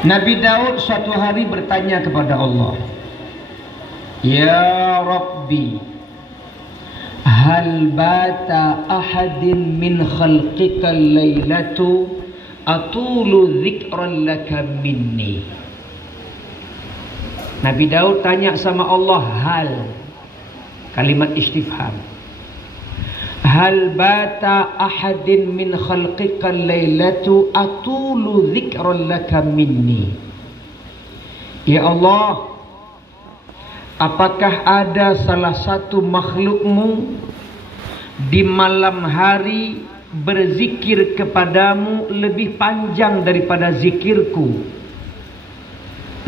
Nabi Daud suatu hari bertanya kepada Allah, Ya Rabbi, hal bata ahadin min khalqika laylatu atulu dzikran laka minni. Nabi Daud tanya sama Allah, hal, kalimat istifham. Hal bata ahadin min khalqika laylatu atulu dzikran laka minni. Ya Allah, apakah ada salah satu makhlukmu di malam hari berzikir kepadamu lebih panjang daripada zikirku?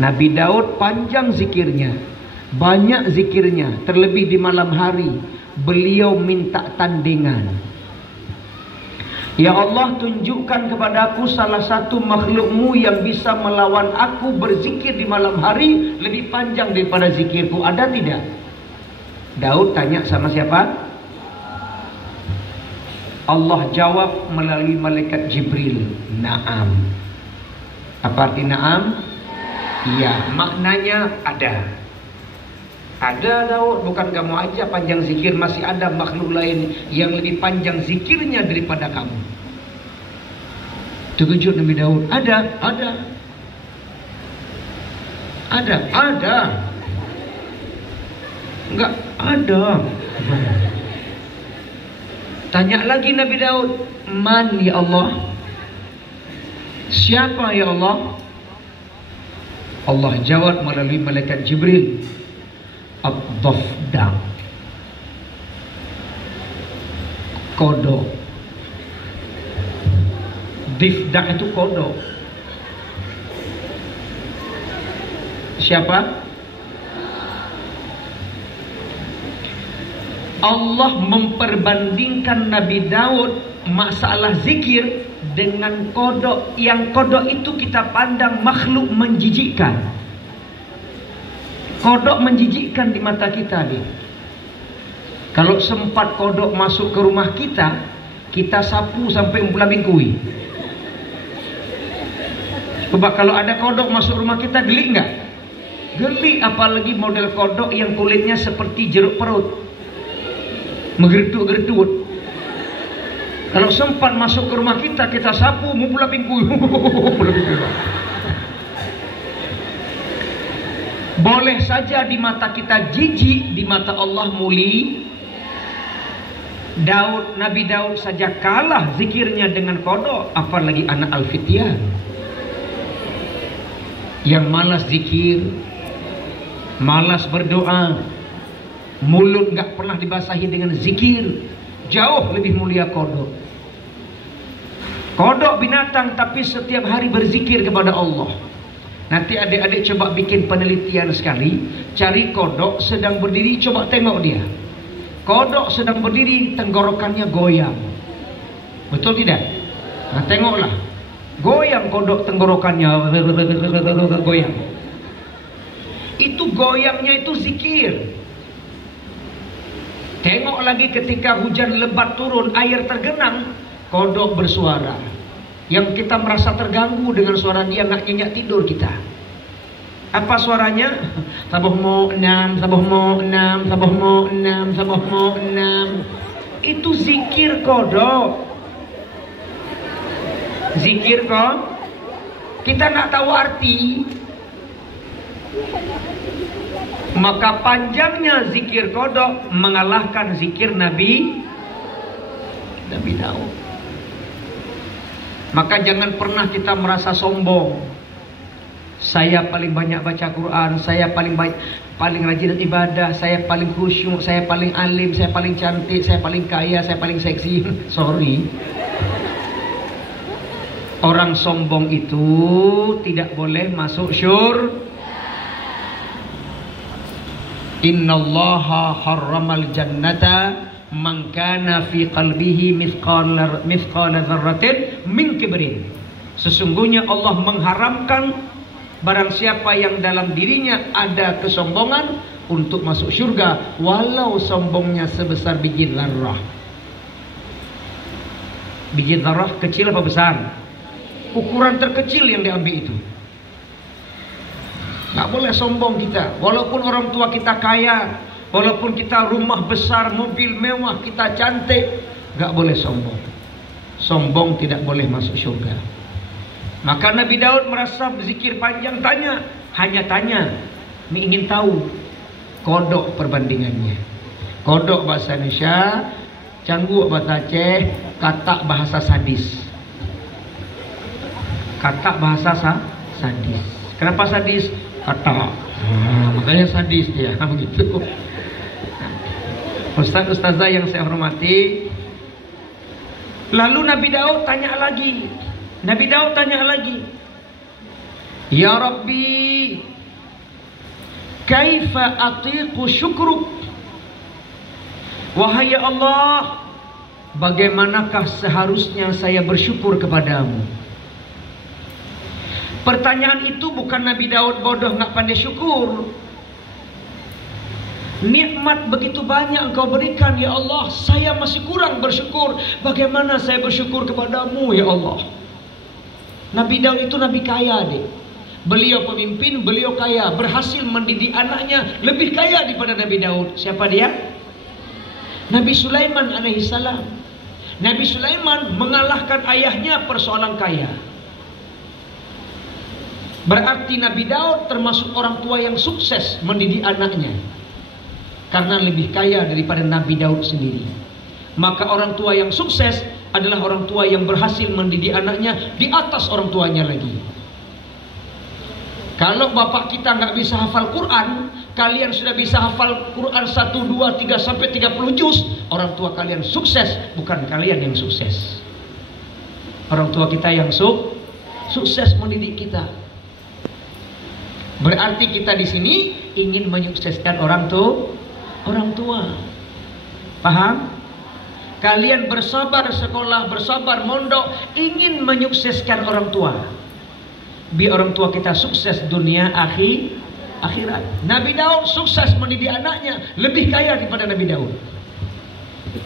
Nabi Daud panjang zikirnya, banyak zikirnya, terlebih di malam hari. Beliau minta tandingan. Ya Allah, tunjukkan kepadaku salah satu makhlukmu yang bisa melawan aku berzikir di malam hari lebih panjang daripada zikirku. Ada tidak? Daud tanya sama siapa? Allah jawab melalui malaikat Jibril, Naam. Apa arti Naam? Iya, maknanya ada. Ada Daud, bukan kamu aja panjang zikir, masih ada makhluk lain yang lebih panjang zikirnya daripada kamu. Terkejut Nabi Daud. Ada. Enggak ada. Tanya lagi Nabi Daud, Man ya Allah? Siapa ya Allah? Allah jawab melalui malaikat Jibril, Ad-Dafda, kodok. Difdah itu kodok. Siapa? Allah memperbandingkan Nabi Daud masalah zikir dengan kodok. Yang kodok itu kita pandang makhluk menjijikkan. Kodok menjijikkan di mata kita nih. Kalau sempat kodok masuk ke rumah kita, kita sapu sampai umpulabingkui. Coba kalau ada kodok masuk rumah kita, geli nggak? Geli, apalagi model kodok yang kulitnya seperti jeruk perut, menggeruduk-geruduk. Kalau sempat masuk ke rumah kita, kita sapu umpulabingkui. Boleh saja di mata kita jijik, di mata Allah muli. Nabi Daud saja kalah zikirnya dengan kodok, apalagi anak Al-Fityan yang malas zikir, malas berdoa, mulut gak pernah dibasahi dengan zikir. Jauh lebih mulia kodok. Kodok binatang tapi setiap hari berzikir kepada Allah. Nanti adik-adik coba bikin penelitian sekali, cari kodok sedang berdiri, coba tengok dia. Kodok sedang berdiri, tenggorokannya goyang. Betul tidak? Nah, tengoklah. Goyang kodok tenggorokannya, goyang. Itu goyangnya itu zikir. Tengok lagi ketika hujan lebat turun, air tergenang, kodok bersuara. Yang kita merasa terganggu dengan suara dia, nggak nyenyak tidur kita. Apa suaranya? Sabuh mo enam, sabuh mo enam, sabuh mo enam, sabuh mo enam. Itu zikir kodok. Zikir kok. Kita nggak tahu arti. Maka panjangnya zikir kodok mengalahkan zikir Nabi Daud. Maka jangan pernah kita merasa sombong. Saya paling banyak baca Quran, saya paling rajin ibadah, saya paling khusyuk, saya paling alim, saya paling cantik, saya paling kaya, saya paling seksi. Sorry. Orang sombong itu tidak boleh masuk syurga. Innallaha harramal jannata man kana fi qalbihi mithqala dzarratin min kibrin. Sesungguhnya Allah mengharamkan barang siapa yang dalam dirinya ada kesombongan untuk masuk syurga, walau sombongnya sebesar biji zarrah. Biji zarrah kecil apa besar? Ukuran terkecil yang diambil itu. Nggak boleh sombong kita. Walaupun orang tua kita kaya, walaupun kita rumah besar, mobil mewah, kita cantik, nggak boleh sombong. Sombong tidak boleh masuk surga. Maka Nabi Daud merasa berzikir panjang, hanya tanya, ingin tahu kodok perbandingannya. Kodok bahasa Indonesia, canggu bahasa Aceh, katak bahasa sadis. Katak bahasa sadis. Kenapa sadis? Katak. Makanya sadis dia, begitu. Ustaz-ustazah yang saya hormati, lalu Nabi Daud tanya lagi. Ya Rabbi, kaifa atiqu syukruk? Wahai Allah, bagaimanakah seharusnya saya bersyukur kepadamu? Pertanyaan itu bukan Nabi Daud bodoh nggak pandai syukur. Nikmat begitu banyak engkau berikan ya Allah, saya masih kurang bersyukur. Bagaimana saya bersyukur kepadamu ya Allah? Nabi Daud itu nabi kaya deh. Beliau pemimpin, beliau kaya, berhasil mendidik anaknya lebih kaya daripada Nabi Daud. Siapa dia? Nabi Sulaiman alaihissalam. Nabi Sulaiman mengalahkan ayahnya persoalan kaya. Berarti Nabi Daud termasuk orang tua yang sukses mendidik anaknya, karena lebih kaya daripada Nabi Daud sendiri. Maka orang tua yang sukses adalah orang tua yang berhasil mendidik anaknya di atas orang tuanya lagi. Kalau bapak kita nggak bisa hafal Quran, kalian sudah bisa hafal Quran 1, 2, 3 sampai 30 juz, orang tua kalian sukses, bukan kalian yang sukses. Orang tua kita yang sukses mendidik kita. Berarti kita di sini ingin menyukseskan orang tua. Paham? Kalian bersabar sekolah, bersabar mondok, ingin menyukseskan orang tua. Biar orang tua kita sukses dunia akhirat. Nabi Daud sukses mendidik anaknya, lebih kaya daripada Nabi Daud.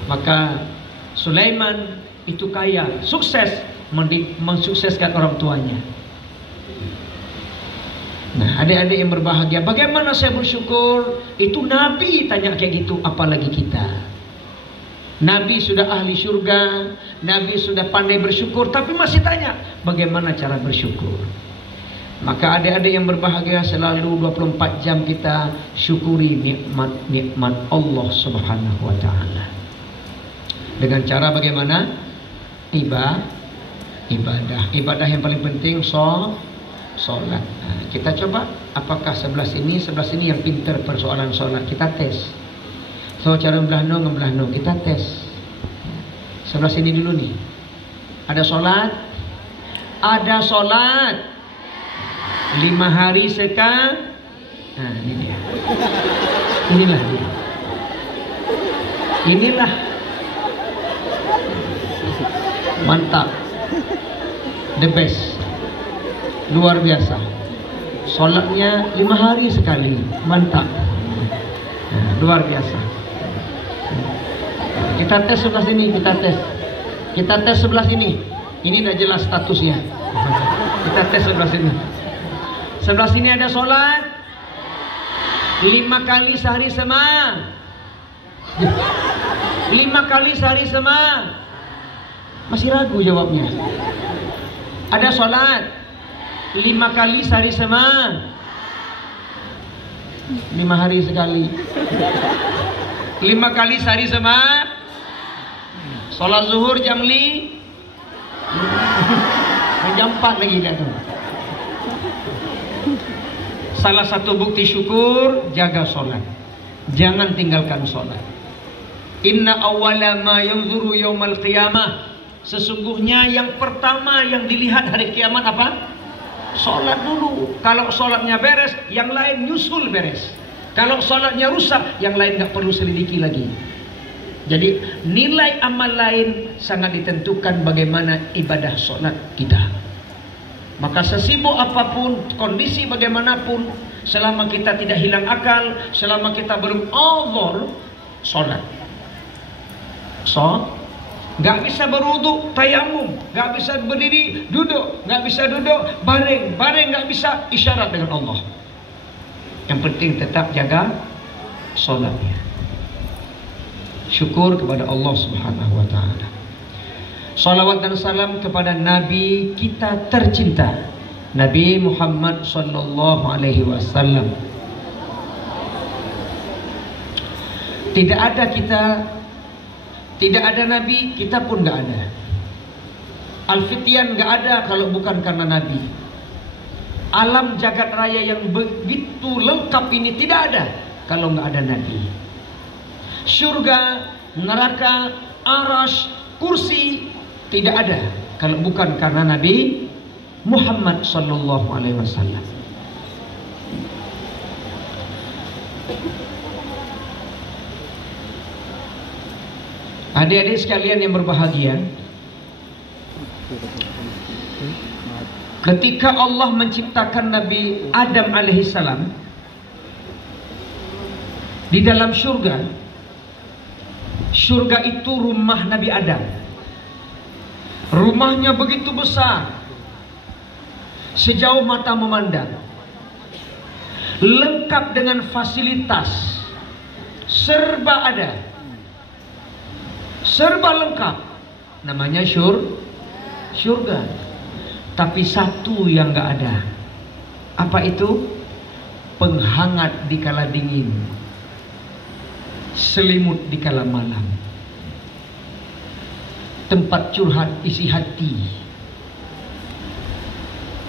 Maka Sulaiman itu kaya, sukses mensukseskan orang tuanya. Nah, adik-adik yang berbahagia, bagaimana saya bersyukur? Itu Nabi tanya kayak gitu, apalagi kita. Nabi sudah ahli surga, Nabi sudah pandai bersyukur, tapi masih tanya, bagaimana cara bersyukur? Maka adik-adik yang berbahagia, selalu 24 jam kita syukuri nikmat Allah Subhanahu wa taala. Dengan cara bagaimana? Ibadah yang paling penting sholat. Nah, kita coba apakah sebelah sini yang pintar persoalan sholat, kita tes. So cara ngebelah no, kita tes. Sebelah sini dulu nih. Ada sholat 5 hari sekali. Nah, ini dia. Inilah mantap, the best, luar biasa. Sholatnya 5 hari sekali, mantap, luar biasa. Kita tes sebelah sini, kita tes sebelah sini. Ini tidak jelas statusnya. Kita tes sebelah sini. Sebelah sini ada sholat 5 kali sehari sama. 5 kali sehari sama. Masih ragu jawabnya. Ada sholat 5 kali sehari sama. 5 hari sekali. 5 kali sehari sama. Sholat zuhur jam 5. Jam 4 lagi kan. Salah satu bukti syukur, jaga sholat. Jangan tinggalkan sholat. Inna awwala ma yanzuru yaumal qiyamah. Sesungguhnya yang pertama yang dilihat hari kiamat apa? Sholat dulu. Kalau sholatnya beres, yang lain nyusul beres. Kalau sholatnya rusak, yang lain nggak perlu selidiki lagi. Jadi nilai amal lain sangat ditentukan bagaimana ibadah sholat kita. Maka sesibuk apapun, kondisi bagaimanapun, selama kita tidak hilang akal, selama kita belum awal sholat. Gak bisa berwudu, tayamum, gak bisa berdiri, duduk, gak bisa duduk, baring gak bisa, isyarat dengan Allah. Yang penting tetap jaga solatnya. Syukur kepada Allah Subhanahu wa taala. Salawat dan salam kepada Nabi kita tercinta, Nabi Muhammad sallallahu alaihi wasallam. Tidak ada kita, tidak ada Nabi, kita pun enggak ada. Al-Fityan enggak ada kalau bukan karena Nabi. Alam jagat raya yang begitu lengkap ini tidak ada kalau enggak ada Nabi. Surga, neraka, arasy, kursi tidak ada kalau bukan karena Nabi Muhammad sallallahu alaihi wasallam. Adik-adik sekalian yang berbahagia, ketika Allah menciptakan Nabi Adam alaihissalam di dalam surga, surga itu rumah Nabi Adam. Rumahnya begitu besar, sejauh mata memandang, lengkap dengan fasilitas, serba ada, serba lengkap. Namanya surga. Tapi satu yang gak ada. Apa itu? Penghangat di kala dingin, selimut di kala malam, tempat curhat isi hati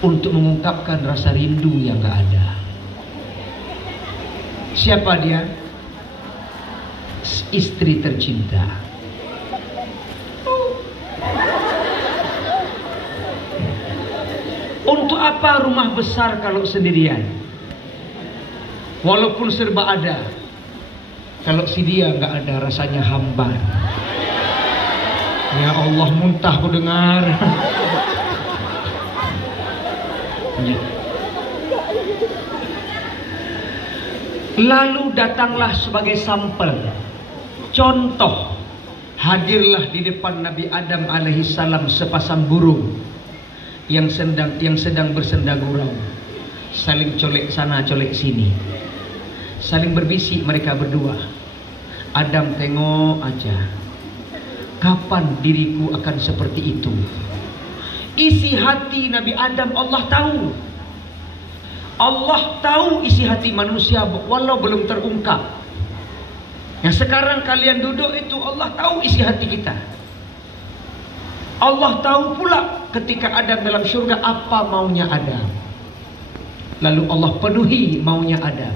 untuk mengungkapkan rasa rindu yang gak ada. Siapa dia? Istri tercinta. Untuk apa rumah besar kalau sendirian? Walaupun serba ada, kalau si dia nggak ada rasanya hambar. Ya Allah, muntah ku dengar. Lalu datanglah sebagai sampel, contoh, hadirlah di depan Nabi Adam alaihissalam sepasang burung yang sedang bersenda gurau, saling colek sana colek sini, saling berbisik mereka berdua. Adam tengok aja, kapan diriku akan seperti itu? Isi hati Nabi Adam Allah tahu. Allah tahu isi hati manusia walau belum terungkap. Yang sekarang kalian duduk itu Allah tahu isi hati kita. Allah tahu pula ketika Adam dalam surga apa maunya Adam. Lalu Allah penuhi maunya Adam.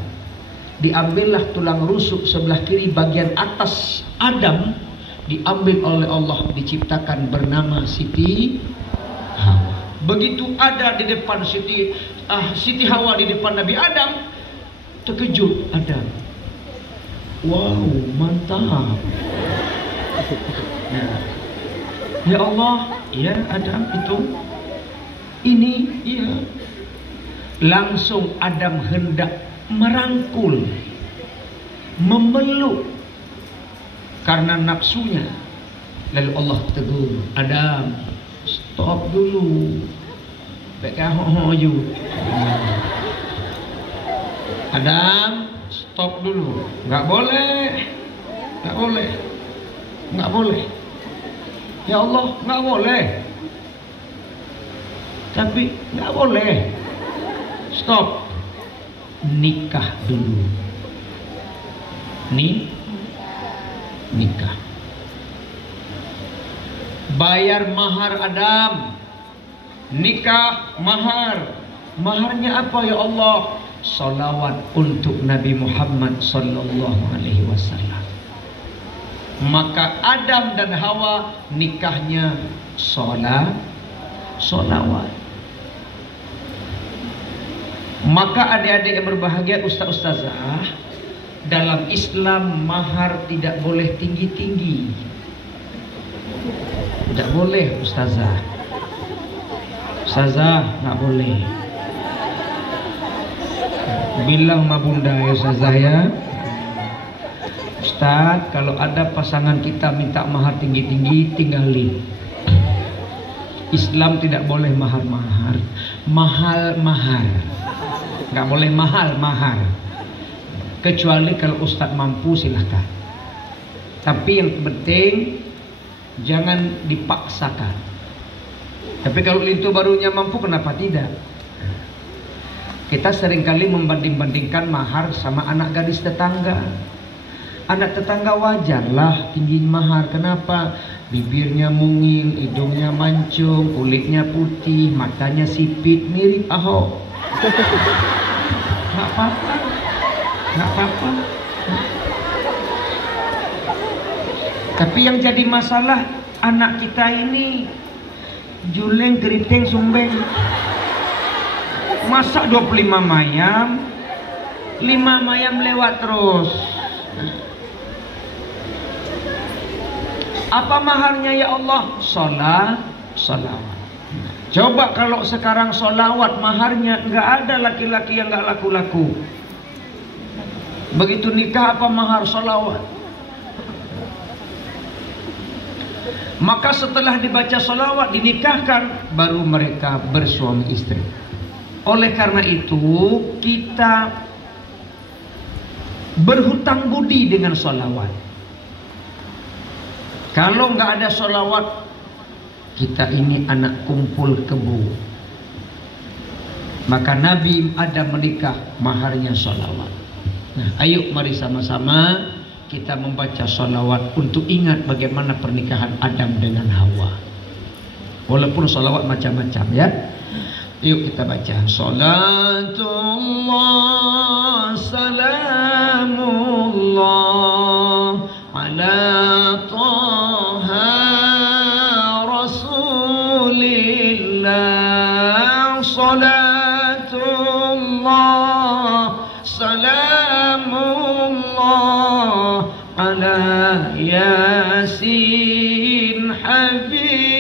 Diambillah tulang rusuk sebelah kiri bagian atas Adam, diambil oleh Allah, diciptakan bernama Siti Hawa. Begitu ada di depan Siti Hawa di depan Nabi Adam, terkejut Adam. Wow, mantap. Ya Allah, ya Adam itu, ini, ya. Langsung Adam hendak merangkul, memeluk karena nafsunya. Lalu Allah tegur, Adam, stop dulu. Adam, stop dulu. Nggak boleh, nggak boleh, nggak boleh. Ya Allah, nggak boleh. Tapi nggak boleh. Stop. Nikah dulu. Nikah. Bayar mahar Adam. Nikah mahar. Maharnya apa ya Allah? Salawat untuk Nabi Muhammad sallallahu alaihi wasallam. Maka Adam dan Hawa nikahnya salawat. Maka adik-adik yang berbahagia, ustaz-ustazah, dalam Islam mahar tidak boleh tinggi-tinggi. Tidak boleh ustazah. Ustazah nggak boleh. Bilang sama bunda ya ustazah ya. Ustaz, kalau ada pasangan kita minta mahar tinggi-tinggi, tinggalin. Islam tidak boleh mahar-mahar. Mahal-mahar. Nggak boleh mahal-mahar. Kecuali kalau Ustadz mampu silahkan. Tapi yang penting jangan dipaksakan. Tapi kalau lintu barunya mampu, kenapa tidak? Kita seringkali membanding-bandingkan mahar sama anak gadis tetangga. Anak tetangga wajarlah tinggi mahar. Kenapa? Bibirnya mungil, hidungnya mancung, kulitnya putih, matanya sipit, mirip Ahok. Nggak apa-apa, nggak apa-apa. Tapi yang jadi masalah, anak kita ini juleng, keriting, sumbeng. Masa 25 mayam, 5 mayam lewat terus. Apa maharnya ya Allah? Solawat. Coba kalau sekarang solawat maharnya, nggak ada laki-laki yang nggak laku-laku. Begitu nikah apa mahar? Solawat. Maka setelah dibaca solawat, dinikahkan, baru mereka bersuami istri. Oleh karena itu kita berhutang budi dengan solawat. Kalau nggak ada solawat, kita ini anak kumpul kebu. Maka Nabi Adam menikah, maharnya solawat. Nah, ayo mari sama-sama kita membaca solawat untuk ingat bagaimana pernikahan Adam dengan Hawa. Walaupun solawat macam-macam ya. Yuk kita baca. Salatullah salamullah ala Taha Rasulillah. Salatullah salamullah ala Yasin Habibillah.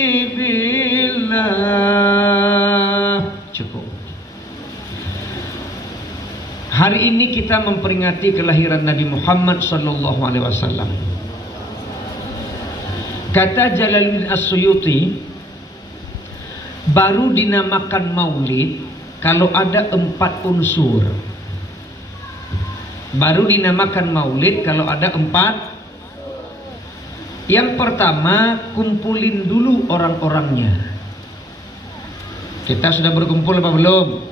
Cukup. Hari ini kita memperingati kelahiran Nabi Muhammad sallallahu alaihi wasallam. Kata Jalaluddin As-Suyuti, baru dinamakan maulid kalau ada 4 unsur. Baru dinamakan maulid kalau ada 4. Yang pertama, kumpulin dulu orang-orangnya. Kita sudah berkumpul apa belum?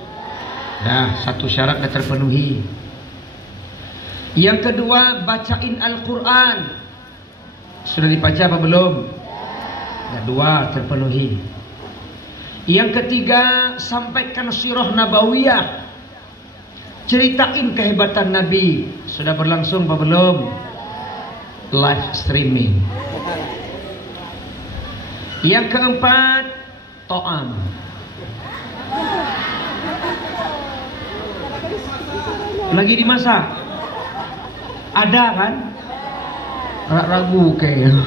Nah, satu syarat sudah terpenuhi. Yang kedua, bacain Al-Quran. Sudah dibaca apa belum? Nah, 2 terpenuhi. Yang ketiga, sampaikan sirah nabawiyah. Ceritain kehebatan Nabi. Sudah berlangsung apa belum? Live streaming. Yang keempat, to'am. Lagi dimasak. Ada kan? Ragu kayaknya.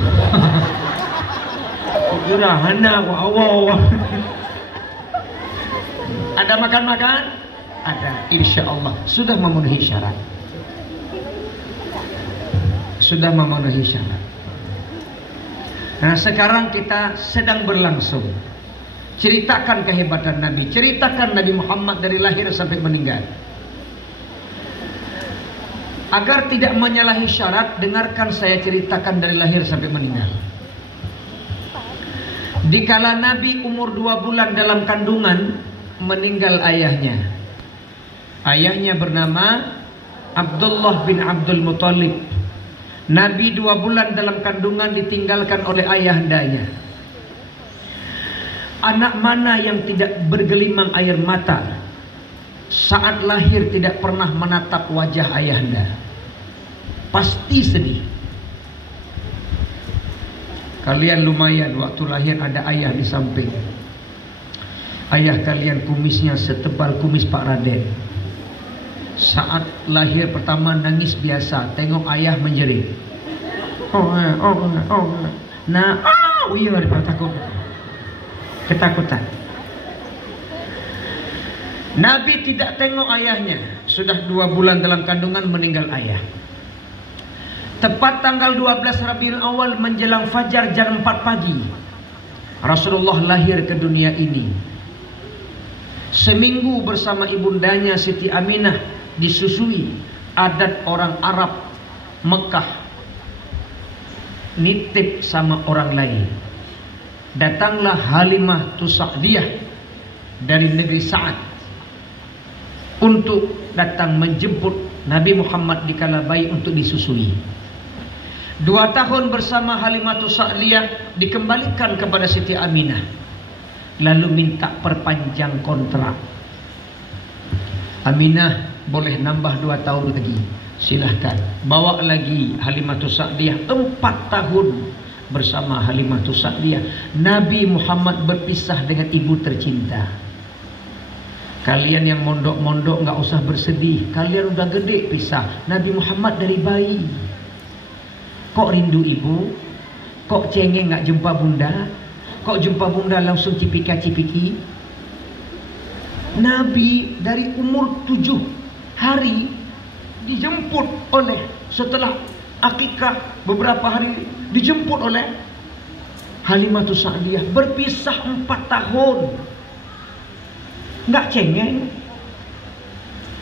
Kira hana wow. Ada makan-makan? Ada, insya Allah. Sudah memenuhi syarat. Sudah memenuhi syarat. Nah, sekarang kita sedang berlangsung. Ceritakan kehebatan Nabi. Ceritakan Nabi Muhammad dari lahir sampai meninggal. Agar tidak menyalahi syarat, dengarkan saya ceritakan dari lahir sampai meninggal. Dikala Nabi umur 2 bulan dalam kandungan, meninggal ayahnya. Ayahnya bernama Abdullah bin Abdul Muttalib. Nabi 2 bulan dalam kandungan ditinggalkan oleh ayahandanya. Anak mana yang tidak bergelimang air mata saat lahir tidak pernah menatap wajah ayahanda? Pasti sedih. Kalian lumayan waktu lahir ada ayah di samping. Ayah kalian kumisnya setebal kumis Pak Raden. Saat lahir pertama nangis biasa, tengok ayah menjerit. Nah, iya takut. Ketakutan. Nabi tidak tengok ayahnya. Sudah 2 bulan dalam kandungan meninggal ayah. Tepat tanggal 12 Rabiul Awal menjelang fajar jam 4 pagi, Rasulullah lahir ke dunia ini. Seminggu bersama ibundanya Siti Aminah disusui, adat orang Arab Mekah nitip sama orang lain. Datanglah Halimah Sa'diyah dari negeri Sa'ad untuk datang menjemput Nabi Muhammad di kala bayi untuk disusui. 2 tahun bersama Halimah Sa'diyah dikembalikan kepada Siti Aminah, lalu minta perpanjang kontrak. Aminah, boleh nambah 2 tahun lagi, silahkan. Bawa lagi Halimah Sa'diyah 4 tahun bersama Halimah Sa'diyah. Nabi Muhammad berpisah dengan ibu tercinta. Kalian yang mondok-mondok nggak usah bersedih, kalian udah gede pisah. Nabi Muhammad dari bayi. Kok rindu ibu? Kok cengeng nggak jumpa bunda? Kok jumpa bunda langsung cipika-cipiki? Nabi dari umur 7 hari dijemput oleh, setelah akikah beberapa hari dijemput oleh Halimah Sa'diyah, berpisah 4 tahun. Nggak cengeng.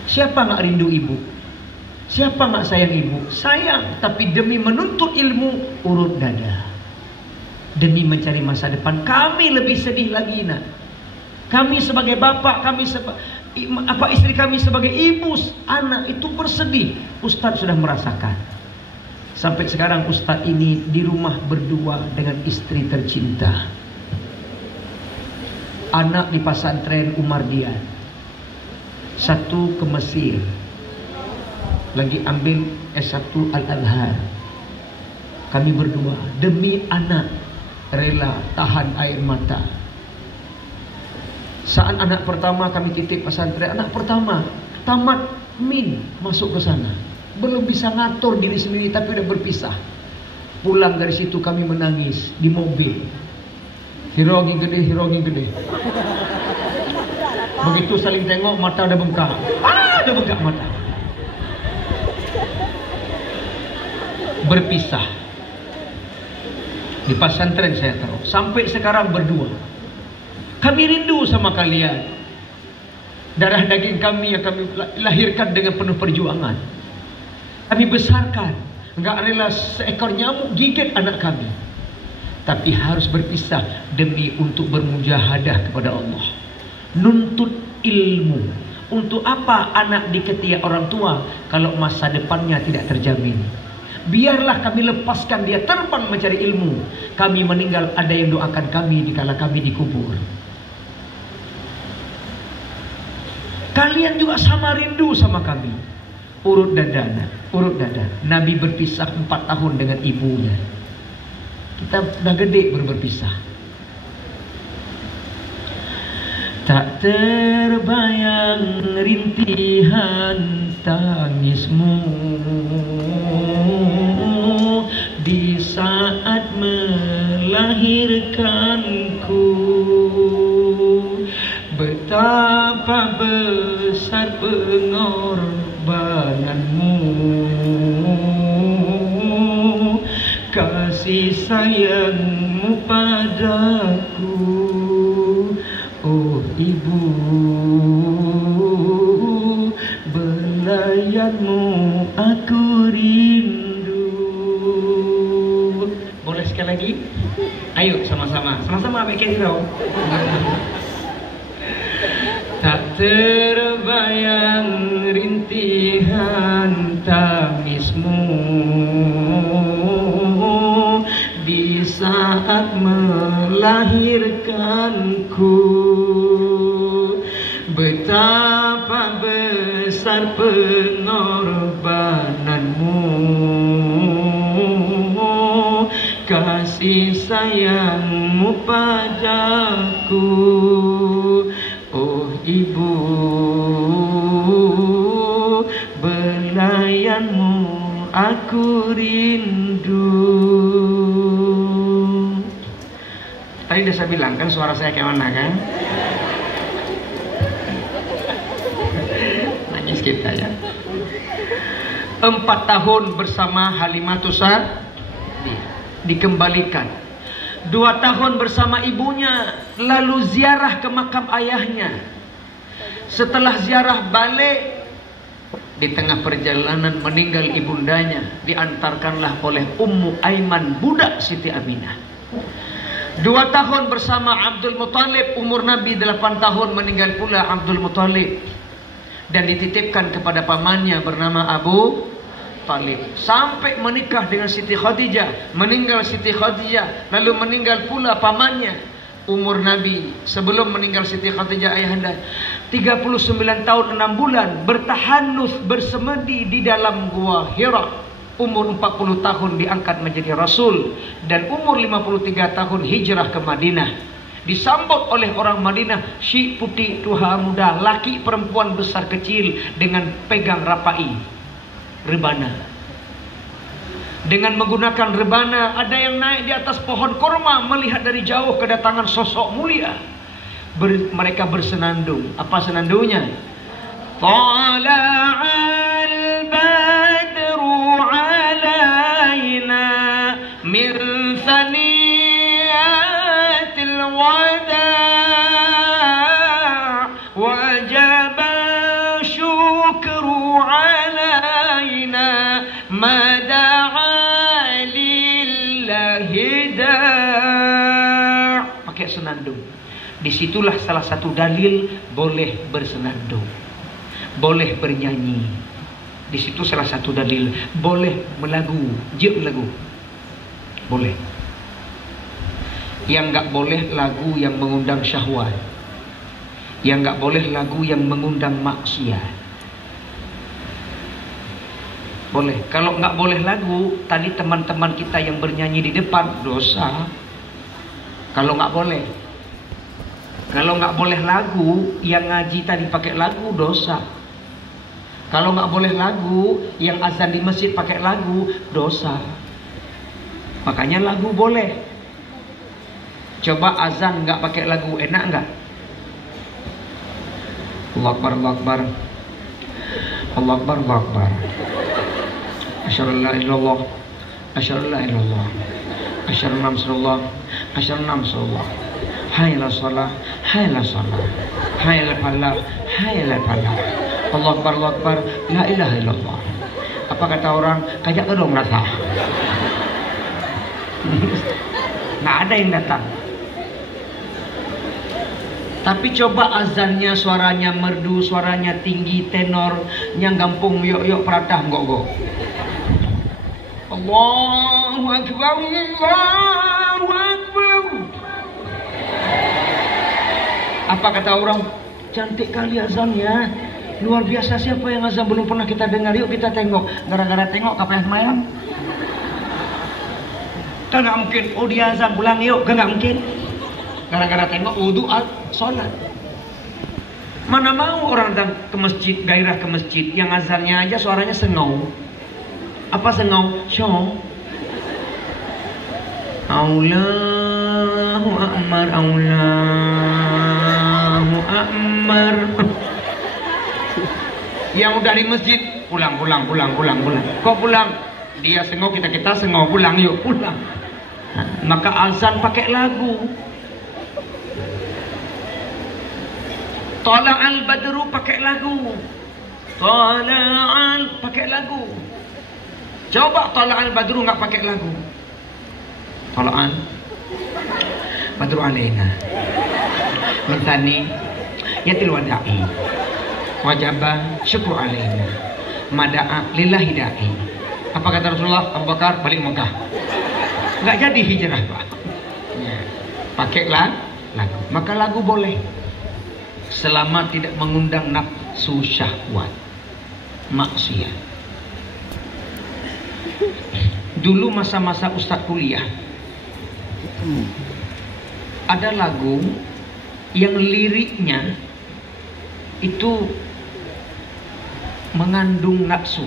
Siapa nggak rindu ibu? Siapa nggak sayang ibu? Sayang, tapi demi menuntut ilmu urut dada, demi mencari masa depan. Kami lebih sedih lagi, nak. Kami sebagai bapak, kami istri kami sebagai ibu, anak itu bersedih. Ustadz sudah merasakan. Sampai sekarang Ustadz ini di rumah berdua dengan istri tercinta. Anak di pesantren Umar Dian, satu ke Mesir, lagi ambil S1 Al-Azhar. Kami berdua demi anak rela tahan air mata. Saat anak pertama kami titip pesantren, anak pertama tamat min masuk ke sana, belum bisa ngatur diri sendiri tapi udah berpisah. Pulang dari situ kami menangis di mobil. Hirogi gede. Begitu saling tengok, mata udah bengkak. Udah bengkak mata. Berpisah. Di pesantren saya taruh. Sampai sekarang berdua. Kami rindu sama kalian. Darah daging kami yang kami lahirkan dengan penuh perjuangan. Kami besarkan. Enggak rela seekor nyamuk gigit anak kami. Tapi harus berpisah demi untuk bermujahadah kepada Allah. Nuntut ilmu. Untuk apa anak diketia orang tua kalau masa depannya tidak terjamin? Biarlah kami lepaskan dia terbang mencari ilmu. Kami meninggal, ada yang doakan kami dikala kami dikubur. Kalian juga sama rindu sama kami. Urut dada. Nabi berpisah 4 tahun dengan ibunya. Kita udah gede baru berpisah. Tak terbayang rintihan tangismu di saat melahirkanku. Betapa besar pengorbananmu, kasih sayangmu padaku, oh ibu. Belayanmu aku rindu. Boleh sekali lagi? Ayo sama-sama bikin hero. Tak terbayang rintihan tangismu di saat melahirkanku. Betapa besar pengorbananmu, kasih sayangmu padaku, oh ibu. Belayanmu aku rindu. Tadi udah saya bilang kan suara saya kayak mana kan? Nangis kita ya. 4 tahun bersama Halimah Sa'diyah dikembalikan. 2 tahun bersama ibunya, lalu ziarah ke makam ayahnya. Setelah ziarah balik, Di tengah perjalanan meninggal ibundanya, diantarkanlah oleh Ummu Aiman, budak Siti Aminah. 2 tahun bersama Abdul Muthalib, umur Nabi 8 tahun meninggal pula Abdul Muthalib, dan dititipkan kepada pamannya bernama Abu Talib. Sampai menikah dengan Siti Khadijah, meninggal Siti Khadijah, lalu meninggal pula pamannya. Umur Nabi sebelum meninggal Siti Khadijah ayahanda 39 tahun 6 bulan bertahanus bersemedi di dalam gua Hira. Umur 40 tahun diangkat menjadi Rasul, dan umur 53 tahun hijrah ke Madinah. Disambut oleh orang Madinah, syekh putih tua muda, laki perempuan besar kecil, dengan pegang rapai rebana. Dengan menggunakan rebana, ada yang naik di atas pohon korma melihat dari jauh kedatangan sosok mulia. Mereka bersenandung. Apa senandungnya? Tala'al badru alaina min thaniyatil wada' wajaba syukru alaina mada'a pakai senandung. Disitulah salah satu dalil boleh bersenandung, boleh bernyanyi. Di situ salah satu dalil boleh melagu, lagu boleh. Yang nggak boleh lagu yang mengundang syahwat, yang nggak boleh lagu yang mengundang maksiat. Boleh. Kalau nggak boleh lagu, tadi teman-teman kita yang bernyanyi di depan dosa. Kalau nggak boleh. Kalau nggak boleh lagu, yang ngaji tadi pakai lagu dosa. Kalau nggak boleh lagu, yang azan di masjid pakai lagu dosa. Makanya lagu boleh. Coba azan nggak pakai lagu, enak nggak? Allahu Akbar, Allahu Akbar, Allahu Akbar, Allahu Akbar. Asyhadu an la ilaha illallah, asyhadu an la ilaha illallah, asyhadu anna Rasulullah, asyhadu anna Rasulullah. Hayya shalah, hayya shalah, hayya falah, hayya falah. Allahu Akbar, Allahu Akbar, la ilaha illallah. Apa kata orang? Kajak ke dong rasa. Nggak ada yang datang. Tapi coba azannya suaranya merdu, suaranya tinggi, tenor, yang gampung yok-yok peratah enggak. Allahu Akbar, Allahu Akbar. Apa kata orang? Cantik kali azannya, luar biasa. Siapa yang azan belum pernah kita dengar? Yuk kita tengok. Gara-gara tengok apa yang semayang? Kan nggak mungkin. Oh dia azan pulang yuk, kan nggak mungkin. Gara-gara tengok wudu sholat. Mana mau orang datang ke masjid, gairah ke masjid, yang azannya aja suaranya sengau. Apa sengau? Syong. Allahu Akbar, Allahu Akbar. Yang udah di masjid pulang. Kok pulang? Dia sengau, kita sengau, pulang yuk, pulang. Maka azan pakai lagu. Tala'al badru pakai lagu. Tala'al pakai lagu. Coba tala'al badru nggak pakai lagu. Tala'al badru alaina mintani yatil wada'i wajaba syukur alaina mada'a lillahi da'i. Apa kata Rasulullah? Abu Bakar balik Mekah. Nggak jadi hijrah Pak. Ya. Pakai lagu. Maka lagu boleh, selama tidak mengundang nafsu syahwat, maksiat. Dulu masa-masa Ustadz kuliah, ada lagu yang liriknya itu mengandung nafsu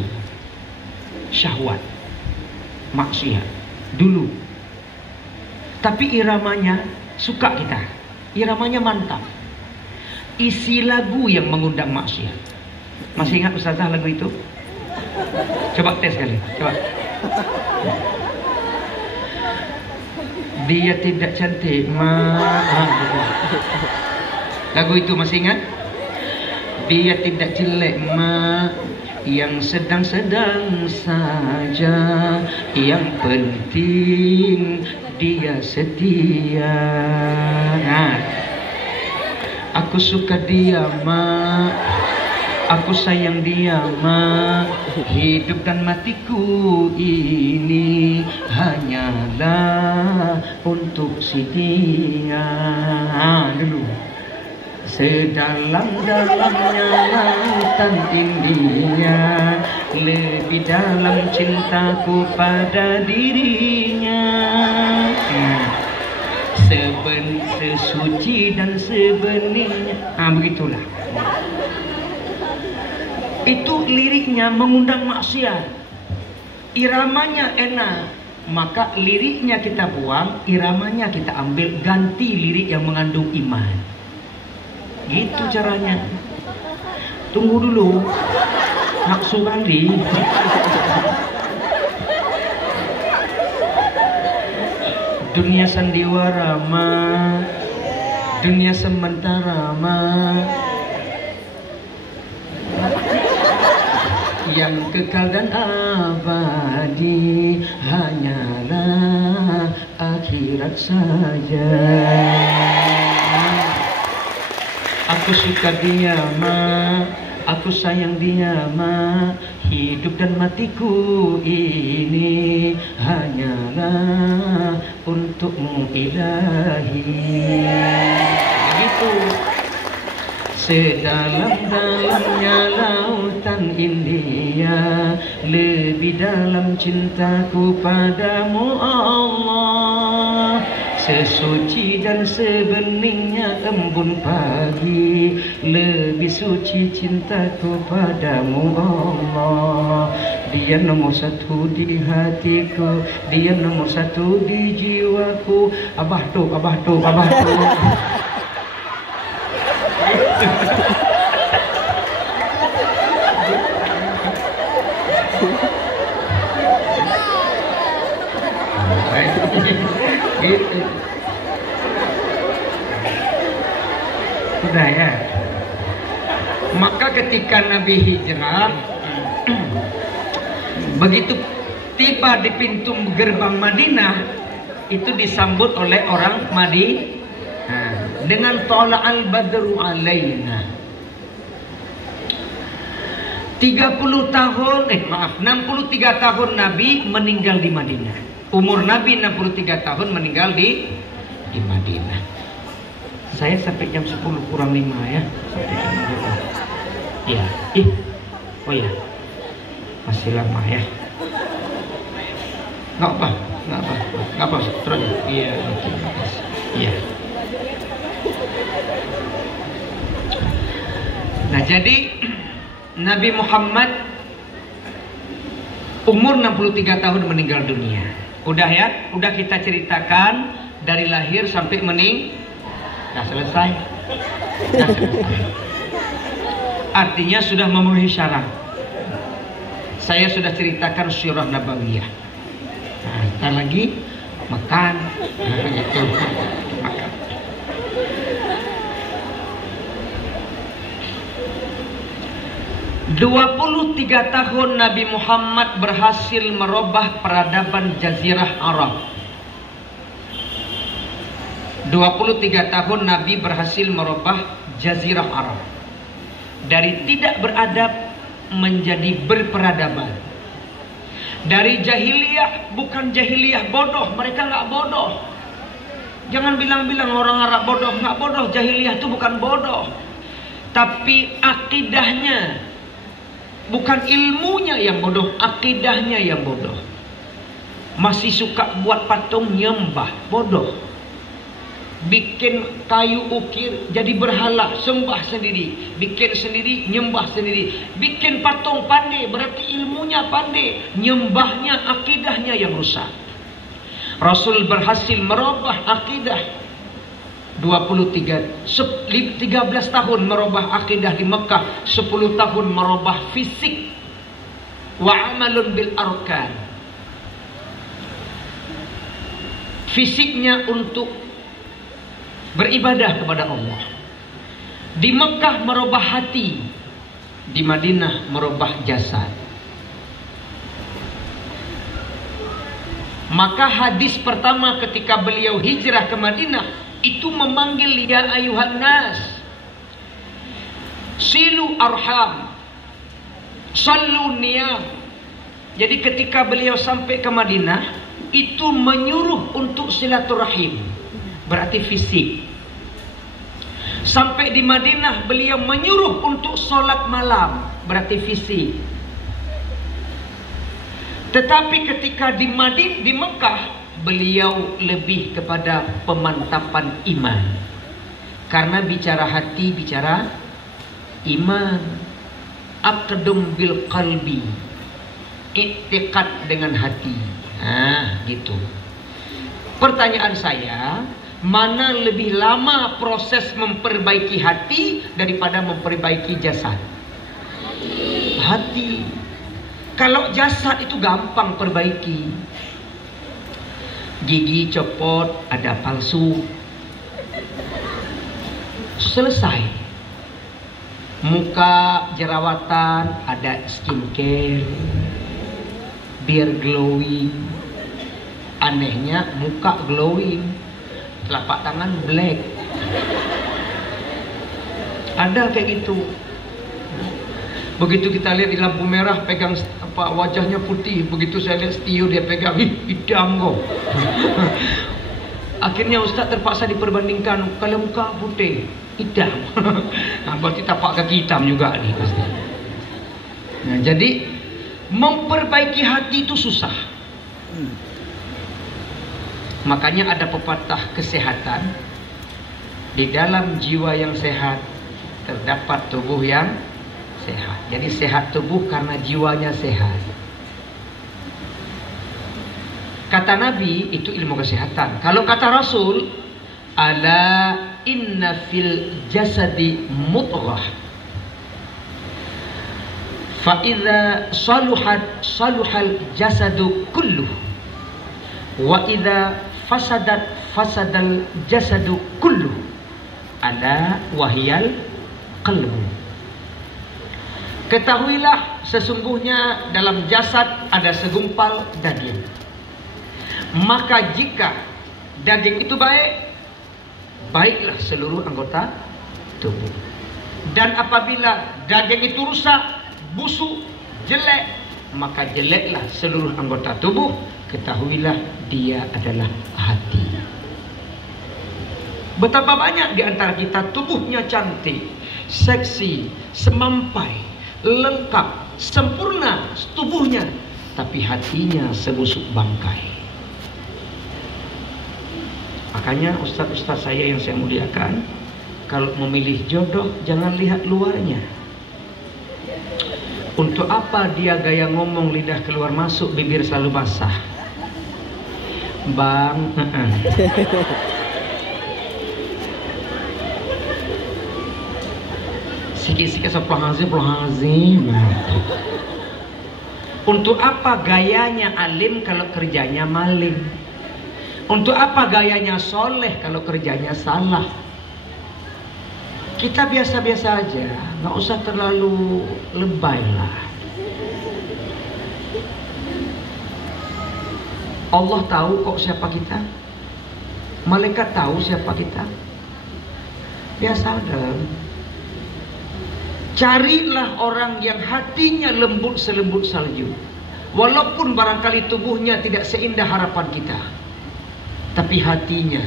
syahwat, maksiat dulu. Tapi iramanya suka kita, iramanya mantap. Isi lagu yang mengundang maksiat. Masih ingat Ustazah lagu itu? Coba tes kali, coba. Dia tidak cantik, lagu itu masih ingat? Dia tidak jelek, yang sedang-sedang saja, yang penting dia setia. Nah, aku suka dia mak, aku sayang dia mak, hidup dan matiku ini hanyalah untuk si dia. Dulu sedalam-dalamnya lautan India, lebih dalam cintaku pada dirinya. Sesuci dan sebenarnya. Begitulah. Itu liriknya mengundang maksiat. Iramanya enak, maka liriknya kita buang, iramanya kita ambil, ganti lirik yang mengandung iman. Gitu caranya. Tunggu dulu, nafsu kali. Dunia sandiwara mah, dunia sementara mah, yang kekal dan abadi hanyalah akhirat saja. Aku suka dia mak, aku sayang dia mak, hidup dan matiku ini hanyalah untukmu ilahi. Begitu. Sedalam-dalamnya lautan India, lebih dalam cintaku padamu Allah. Sesuci dan sebeningnya embun pagi, lebih suci cintaku padamu Allah. Dia nomor satu di hatiku, dia nomor satu di jiwaku. Abah tuh, abah tuh, abah tuh. Sudah ya. Maka ketika Nabi hijrah, begitu tiba di pintu gerbang Madinah, itu disambut oleh orang Madinah dengan tola'al badru alaina. 63 tahun Nabi meninggal di Madinah. Umur Nabi 63 tahun meninggal di Madinah. Saya sampai jam 10 kurang 5 ya. Sampai jam 12. Ya. Oh ya. Masih lama ya. Nggak apa. Terus. Iya. Iya. Nah, jadi Nabi Muhammad umur 63 tahun meninggal dunia. Udah ya, udah kita ceritakan dari lahir sampai Nah, selesai. Artinya sudah memenuhi syarat. Saya sudah ceritakan sirah nabawiyah. Nah, ntar lagi makan. Nah, gitu. Makan. "23 tahun Nabi Muhammad berhasil merubah peradaban Jazirah Arab." 23 tahun Nabi berhasil merubah Jazirah Arab dari tidak beradab menjadi berperadaban. Dari jahiliyah, bukan jahiliyah bodoh, mereka nggak bodoh. Jangan bilang-bilang orang Arab bodoh, nggak bodoh. Jahiliyah itu bukan bodoh, tapi akidahnya, bukan ilmunya yang bodoh, akidahnya yang bodoh. Masih suka buat patung nyembah, bodoh. Bikin kayu ukir jadi berhala, sembah sendiri. Bikin sendiri, nyembah sendiri. Bikin patung pandai, berarti ilmunya pandai, nyembahnya, akidahnya yang rusak. Rasul berhasil merubah akidah. 13 tahun merubah akidah di Mekah, 10 tahun merubah fisik. Wa amalun bil arkan. Fisiknya untuk beribadah kepada Allah. Di Mekah merubah hati. di Madinah merubah jasad. Maka hadis pertama ketika beliau hijrah ke Madinah itu memanggil ya ayuhan nas, silu arham, sallu niyam. Jadi ketika beliau sampai ke Madinah itu menyuruh untuk silaturahim, berarti fisik. Sampai di Madinah beliau menyuruh untuk sholat malam, berarti fisik. Tetapi ketika di Mekah beliau lebih kepada pemantapan iman. Karena bicara hati, bicara iman. Aqdum bil qalbi, i'tiqad dengan hati. Nah, gitu. Pertanyaan saya, mana lebih lama proses memperbaiki hati daripada memperbaiki jasad? Hati. Kalau jasad itu gampang perbaiki. Gigi copot, ada palsu, selesai. Muka jerawatan, ada skincare, biar glowing. Anehnya muka glowing, telapak tangan black. Ada kayak gitu. Begitu kita lihat di lampu merah pegang wajahnya putih, begitu saya lihat Setio dia pegang, hitam kok. Akhirnya Ustaz terpaksa diperbandingkan, kalau muka putih, hitam. Nah, berarti tapak kaki hitam juga nih pasti. Nah, jadi memperbaiki hati itu susah. Makanya ada pepatah kesehatan, di dalam jiwa yang sehat terdapat tubuh yang sehat. Jadi sehat tubuh karena jiwanya sehat. Kata Nabi itu ilmu kesehatan. Kalau kata Rasul, ala inna fil jasadi mudghah, fa idza saluhal jasadu kulluh, wa idza fasadal jasadu kulluh, ala wahyal qalbu. Ketahuilah sesungguhnya dalam jasad ada segumpal daging. Maka jika daging itu baik, baiklah seluruh anggota tubuh. Dan apabila daging itu rusak, busuk, jelek, maka jeleklah seluruh anggota tubuh. Ketahuilah dia adalah hati. Betapa banyak di antara kita tubuhnya cantik, seksi, semampai, lengkap, sempurna tubuhnya, tapi hatinya sebusuk bangkai. Makanya ustaz-ustaz saya yang saya muliakan, kalau memilih jodoh jangan lihat luarnya. Untuk apa dia gaya ngomong lidah keluar masuk, bibir selalu basah? Bang, sikit-sikit sepelahazim. Untuk apa gayanya alim kalau kerjanya maling? Untuk apa gayanya soleh kalau kerjanya salah? Kita biasa-biasa aja, nggak usah terlalu lebay lah. Allah tahu kok siapa kita, malaikat tahu siapa kita. Biasa aja. Carilah orang yang hatinya lembut selembut salju. Walaupun barangkali tubuhnya tidak seindah harapan kita, tapi hatinya.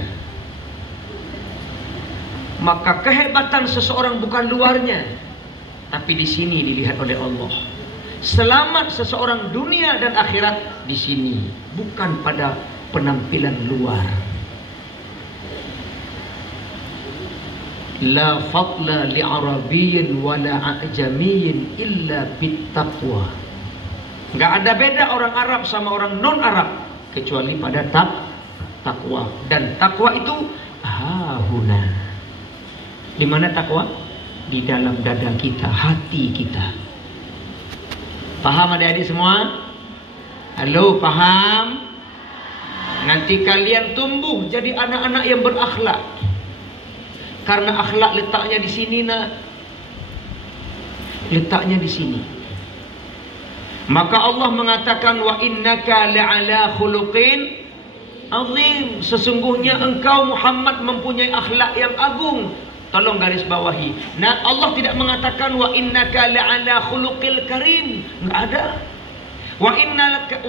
Maka kehebatan seseorang bukan luarnya, tapi di sini dilihat oleh Allah. Selamat seseorang dunia dan akhirat di sini, bukan pada penampilan luar. La fadla li arabiyyin wala ajamiyyin illa bittaqwa. Enggak ada beda orang Arab sama orang non Arab kecuali pada takwa. Dan takwa itu hahuna. Di mana takwa? Di dalam dada kita, hati kita. Paham adik-adik semua? Halo, paham? Nanti kalian tumbuh jadi anak-anak yang berakhlak. Karena akhlak letaknya di sini nak. Letaknya di sini. Maka Allah mengatakan wa innaka la'ala khuluqin azim. Sesungguhnya engkau Muhammad mempunyai akhlak yang agung. Tolong garis bawahi. Nah, Allah tidak mengatakan wa innaka la'ala khuluqil karim. Enggak ada. Wa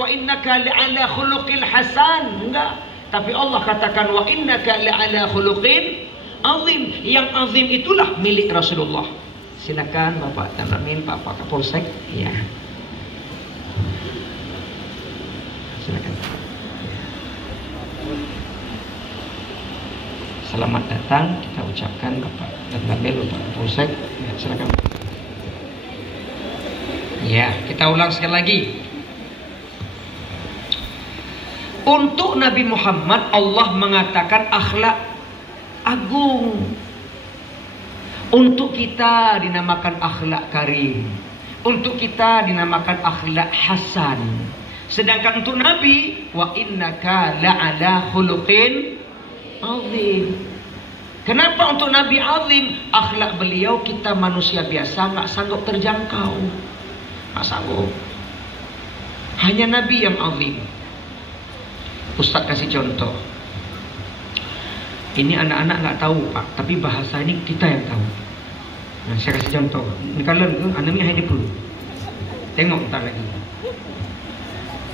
innaka la'ala khuluqil hasan. Enggak. Tapi Allah katakan wa innaka la'ala khuluqin azim. Yang azim itulah milik Rasulullah. Silakan Bapak Tanamin, Bapak Kapolsek. Ya. Silakan. Selamat datang kita ucapkan Bapak dan Babel, Bapak Kapolsek. Ya, silakan. Ya, kita ulang sekali lagi. Untuk Nabi Muhammad Allah mengatakan akhlak agung. Untuk kita dinamakan akhlak karim. Untuk kita dinamakan akhlak hasan. Sedangkan untuk Nabi wa innaka la'ala khuluqin azim. Kenapa untuk Nabi azim? Akhlak beliau kita manusia biasa nggak sanggup terjangkau. Nggak sanggup. Hanya Nabi yang azim. Ustaz kasih contoh. Ini anak-anak nggak tahu Pak, tapi bahasa ini kita yang tahu. Nah, saya kasih contoh. Ini kalian anak ini hanya perlu. Tengok ntar lagi.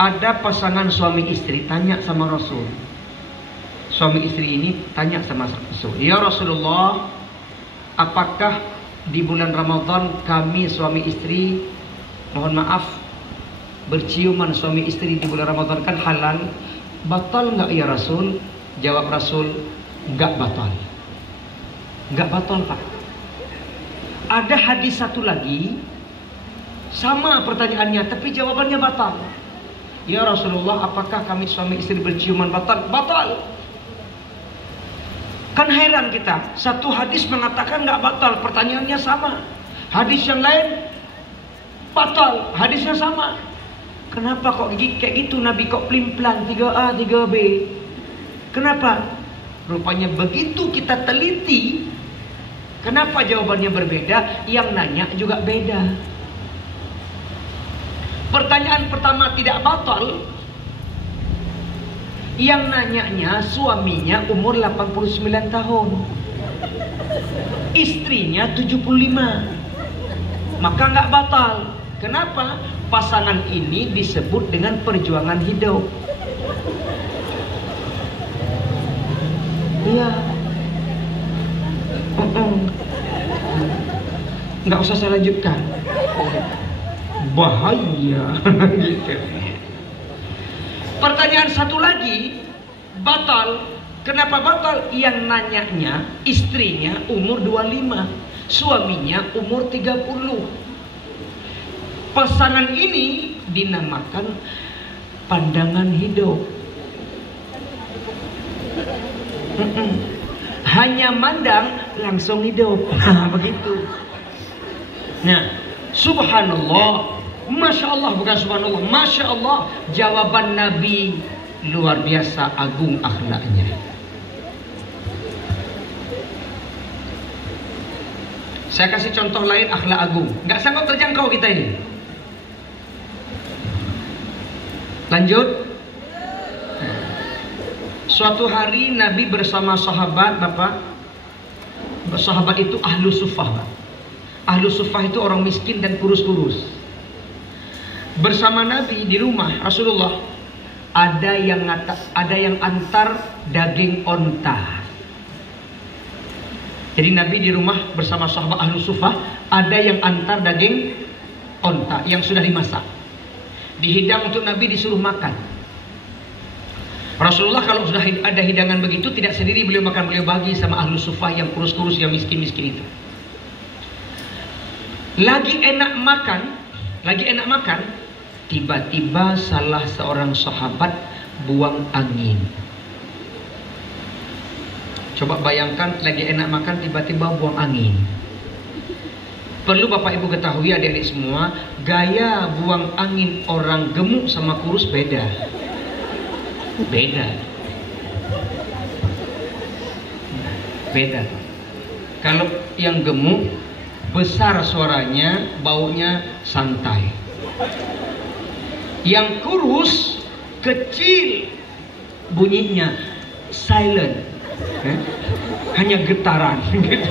Ada pasangan suami istri tanya sama Rasul. Suami istri ini tanya sama Rasul, ya Rasulullah, apakah di bulan Ramadan kami suami istri, mohon maaf, berciuman suami istri di bulan Ramadan kan halal? Batal nggak ya Rasul? Jawab Rasul, nggak batal. Nggak batal Pak. Ada hadis satu lagi, sama pertanyaannya, tapi jawabannya batal. Ya Rasulullah, apakah kami suami istri berciuman batal? Batal. Kan heran kita, satu hadis mengatakan nggak batal, pertanyaannya sama. Hadis yang lain batal, hadisnya sama. Kenapa kok kayak gitu? Nabi kok pelin-pelan 3A 3B? Kenapa? Rupanya begitu kita teliti, kenapa jawabannya berbeda? Yang nanya juga beda. Pertanyaan pertama tidak batal. Yang nanyanya suaminya umur 89 tahun, istrinya 75. Maka nggak batal. Kenapa? Pasangan ini disebut dengan perjuangan hidup. Iya. Nggak usah saya lanjutkan. Bahaya. Gitu. Pertanyaan satu lagi, batal. Kenapa batal? Yang nanyanya istrinya umur 25, suaminya umur 30. Pasangan ini dinamakan pandangan hidup. Hanya mandang langsung hidup. Begitu. Nah, subhanallah, masya Allah, bukan subhanallah, masya Allah, jawaban Nabi luar biasa agung akhlaknya. Saya kasih contoh lain akhlak agung, nggak sanggup terjangkau kita ini. Lanjut. Suatu hari Nabi bersama sahabat, Bapak. Sahabat itu ahlu sufah, Pak. Ahlu sufah itu orang miskin dan kurus-kurus. Bersama Nabi di rumah Rasulullah, ada yang antar daging onta. Jadi Nabi di rumah bersama sahabat ahlu sufah, ada yang antar daging onta yang sudah dimasak. Dihidang untuk Nabi, disuruh makan. Rasulullah kalau sudah ada hidangan begitu tidak sendiri beliau makan, beliau bagi sama ahlu sufah yang kurus-kurus, yang miskin-miskin itu. Lagi enak makan, tiba-tiba salah seorang sahabat buang angin. Coba bayangkan lagi enak makan tiba-tiba buang angin. Perlu Bapak Ibu ketahui adik-adik semua, gaya buang angin orang gemuk sama kurus beda. Beda. Kalau yang gemuk besar suaranya, baunya santai. Yang kurus, kecil, bunyinya silent, hanya getaran, gitu.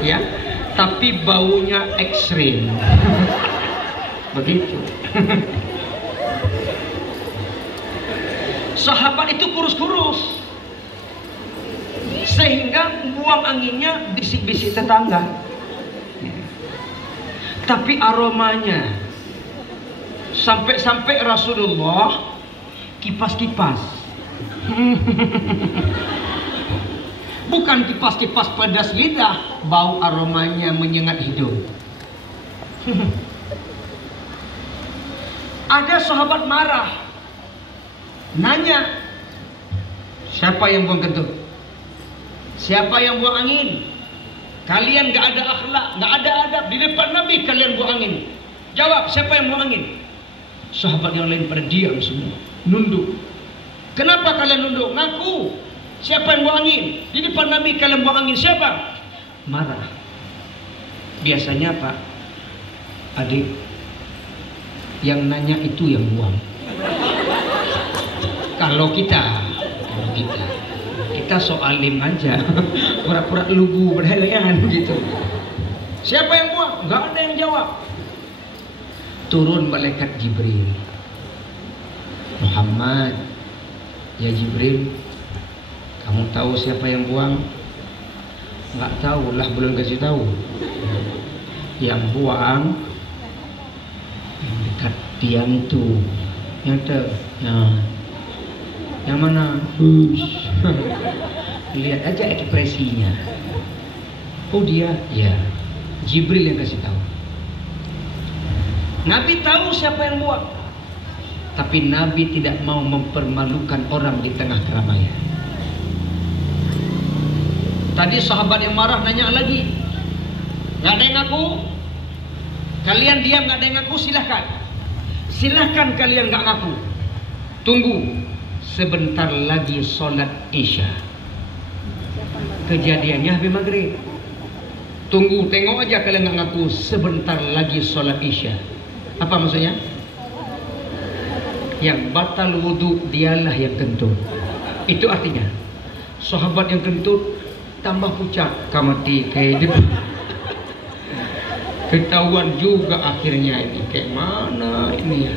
Ya, tapi baunya ekstrim. Begitu. Sahabat itu kurus-kurus, sehingga buang anginnya bisik-bisik tetangga. Tapi aromanya sampai-sampai Rasulullah kipas-kipas. Bukan kipas-kipas pedas lidah, bau aromanya menyengat hidung. Ada sahabat marah, nanya, siapa yang buang kentut? Siapa yang buang angin? Kalian gak ada akhlak, gak ada adab, di depan Nabi kalian buang angin. Jawab, siapa yang buang angin? Sahabat yang lain pada diam semua, nunduk. Kenapa kalian nunduk? Ngaku. Siapa yang buang angin? Di depan Nabi kalian buang angin, siapa? Marah. Biasanya Pak, adik, yang nanya itu yang buang. Kalau kita so alim aja, pura-pura lugu berhalayan gitu. Siapa yang buang? Gak ada yang jawab. Turun malaikat Jibril. Muhammad, ya Jibril, kamu tahu siapa yang buang? Nggak tahu lah, belum kasih tahu. Yang buang yang dekat tiang itu, yang yang mana? Lihat aja ekspresinya. Oh dia, ya. Jibril yang kasih tahu. Nabi tahu siapa yang buang, tapi Nabi tidak mau mempermalukan orang di tengah keramaian. Tadi sahabat yang marah nanya lagi, nggak ada yang ngaku. Kalian diam, nggak ada yang ngaku, silahkan. Silahkan kalian nggak ngaku. Tunggu, sebentar lagi sholat Isya. Kejadiannya habis maghrib. Tunggu, tengok aja kalian nggak ngaku, sebentar lagi sholat Isya. Apa maksudnya? Yang batal wudhu dialah yang kentut. Itu artinya sahabat yang kentut tambah pucat, kamati kayak gitu. Ketahuan juga akhirnya ini kayak mana ini ya.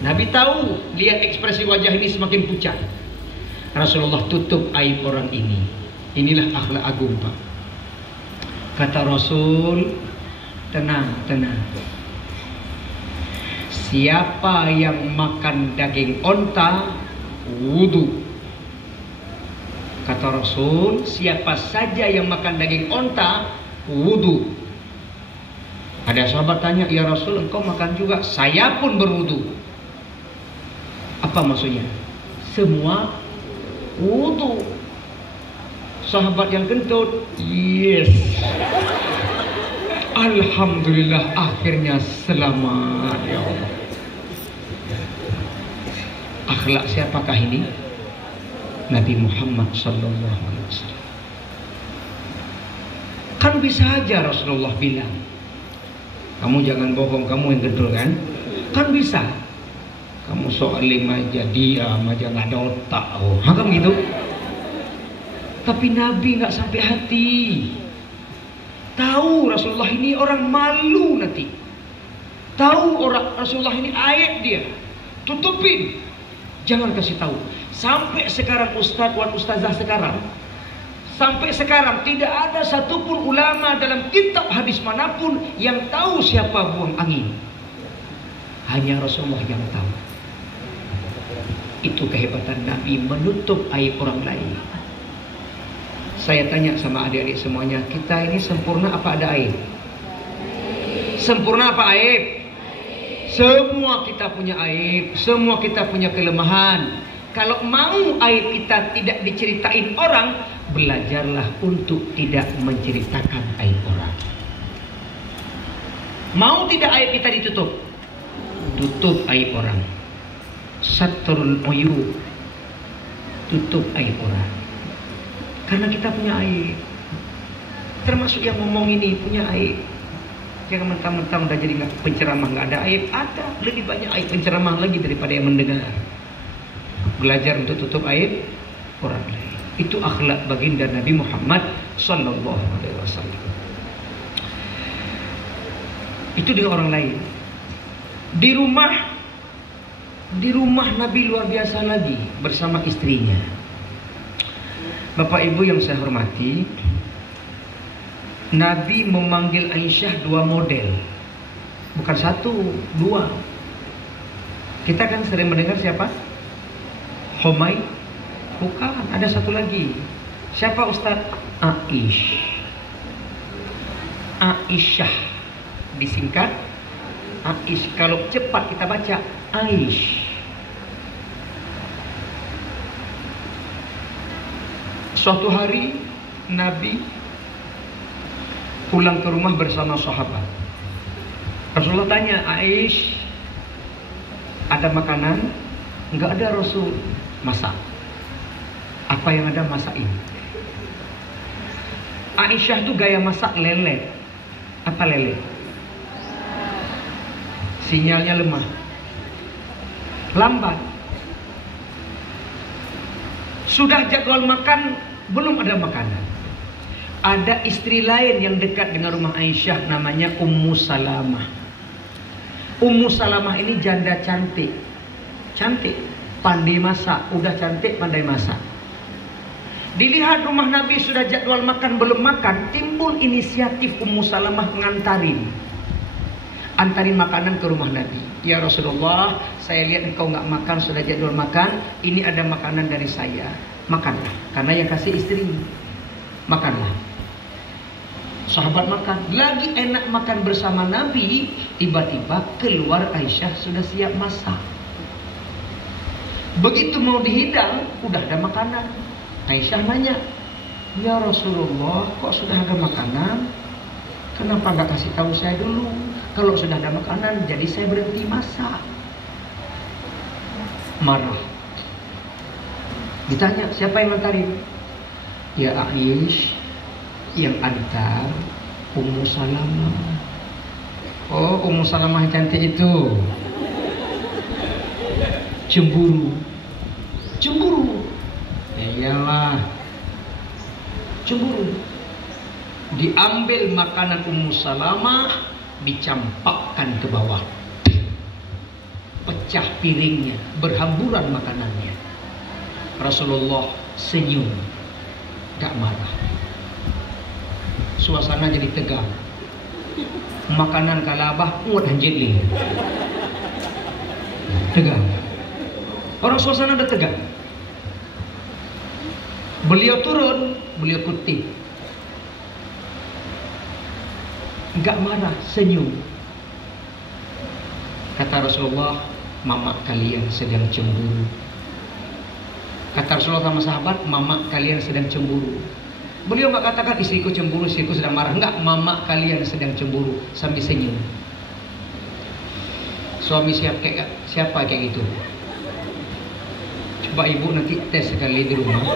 Nabi tahu, lihat ekspresi wajah ini semakin pucat. Rasulullah tutup aib orang ini. Inilah akhlak agung, Pak. Kata Rasul, tenang, tenang. Siapa yang makan daging onta, wudu. Kata Rasul, siapa saja yang makan daging onta, wudu. Ada sahabat tanya, ya Rasul, engkau makan juga? Saya pun berwudu. Apa maksudnya? Semua wudu. Sahabat yang kentut, yes. Alhamdulillah, akhirnya selamat, ya Allah. Akhlak siapakah ini? Nabi Muhammad sallallahu alaihi wasallam. Kan bisa aja Rasulullah bilang, kamu jangan bohong, kamu yang gedul kan? Kan bisa. Kamu soalim aja, diam aja, nggak ada otak. Oh, kan gitu. Tapi Nabi nggak sampai hati. Tahu Rasulullah ini orang malu nanti. Tahu orang Rasulullah ini aib dia. Tutupin. Jangan kasih tahu. Sampai sekarang ustadz dan ustazah sekarang, sampai sekarang tidak ada satupun ulama dalam kitab hadis manapun yang tahu siapa buang angin. Hanya Rasulullah yang tahu. Itu kehebatan Nabi, menutup aib orang lain. Saya tanya sama adik-adik semuanya, kita ini sempurna apa ada aib? Sempurna apa aib? Semua kita punya aib, semua kita punya kelemahan. Kalau mau aib kita tidak diceritain orang, belajarlah untuk tidak menceritakan aib orang. Mau tidak aib kita ditutup? Tutup aib orang. Satrul uyub, tutup aib orang. Karena kita punya aib. termasuk yang ngomong ini punya aib. Jangan mentang-mentang udah jadi penceramah nggak ada aib. Ada lebih banyak aib penceramah lagi daripada yang mendengar. Belajar untuk tutup aib orang lain. Itu akhlak baginda Nabi Muhammad sallallahu alaihi wasallam. Itu dengan orang lain. Di rumah Nabi luar biasa lagi bersama istrinya. Bapak Ibu yang saya hormati, Nabi memanggil Aisyah 2 model. Bukan 1, 2. Kita kan sering mendengar siapa? Humay. Bukan, ada satu lagi. Siapa Ustaz? Aisyah. Disingkat Aish. Kalau cepat kita baca Aish. Suatu hari Nabi pulang ke rumah bersama sahabat. Rasulullah tanya, Aish, ada makanan? Enggak ada Rasul. Masak. Apa yang ada masakin. Aisyah tuh gaya masak lele. Apa lele? Sinyalnya lemah, lambat. Sudah jadwal makan, belum ada makanan. Ada istri lain yang dekat dengan rumah Aisyah, namanya Ummu Salamah. Ummu Salamah ini janda cantik. Cantik, pandai masak. Udah cantik, pandai masak. Dilihat rumah Nabi sudah jadwal makan, belum makan. Timbul inisiatif Ummu Salamah ngantarin makanan ke rumah Nabi. Ya Rasulullah, saya lihat engkau nggak makan, sudah jadwal makan. Ini ada makanan dari saya. Makanlah, karena yang kasih istri. Makanlah. Sahabat makan, lagi enak makan bersama Nabi. Tiba-tiba keluar Aisyah sudah siap masak. Begitu mau dihidang, udah ada makanan. Aisyah nanya, ya Rasulullah, kok sudah ada makanan? Kenapa nggak kasih tahu saya dulu? Kalau sudah ada makanan, jadi saya berhenti masak. Marah. Ditanya, siapa yang ngantarin? Ya Aish, yang antar Ummu Salamah. Oh, Ummu Salamah yang cantik itu. Cemburu. Cemburu. Ya iyalah. Cemburu. Diambil makanan Ummu Salamah, dicampakkan ke bawah. Pecah piringnya, berhamburan makanannya. Rasulullah senyum, gak marah. Suasana jadi tegang. Makanan kalabah muat hanjili. Tegang. Orang suasana udah tegang. Beliau turun, beliau kutip. Enggak marah, senyum. Kata Rasulullah, mama kalian sedang cemburu. Kata Rasulullah sama sahabat, mama kalian sedang cemburu. Beliau enggak katakan istriku cemburu, istriku sedang marah. Enggak, mama kalian sedang cemburu. Sambil senyum. Suami siapa kayak gitu? Coba ibu nanti tes sekali di rumah.